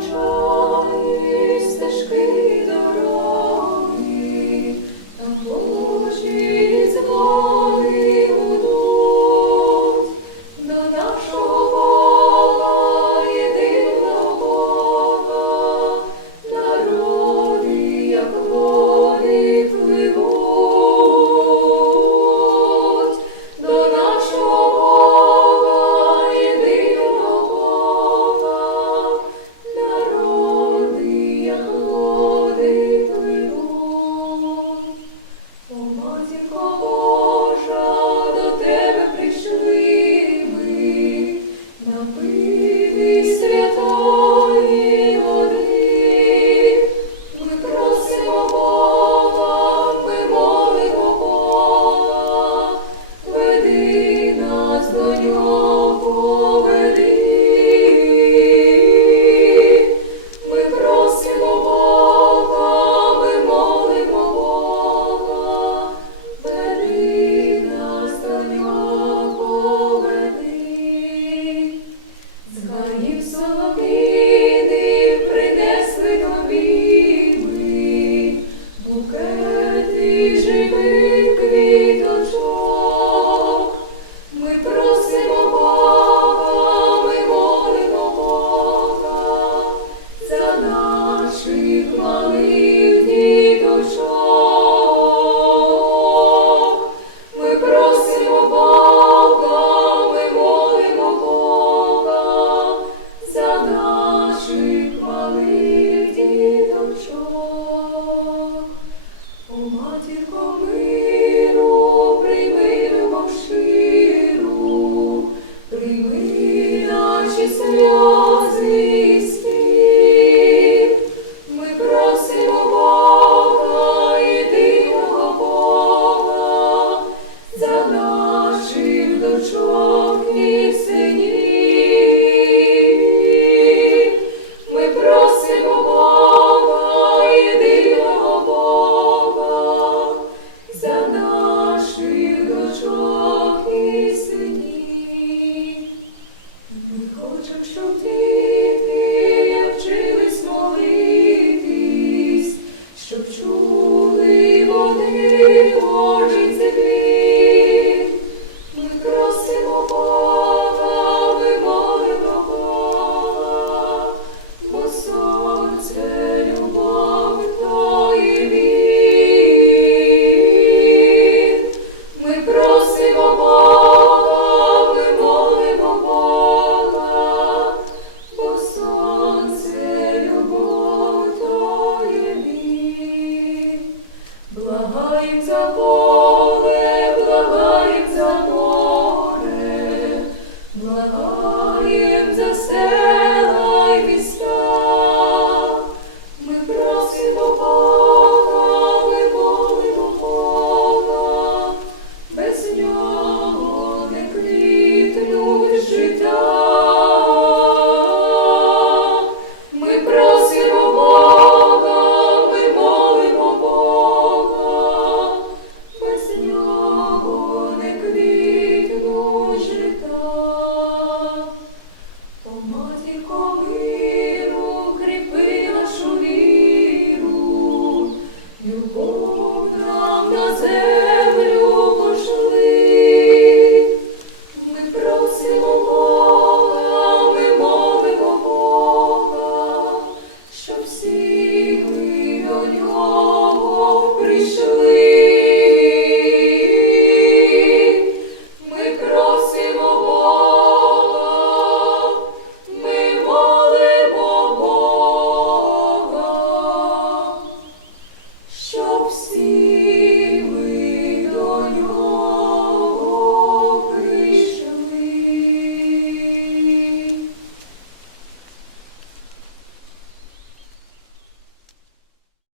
Ciao. Сльози поле, благаєм за море, благаєм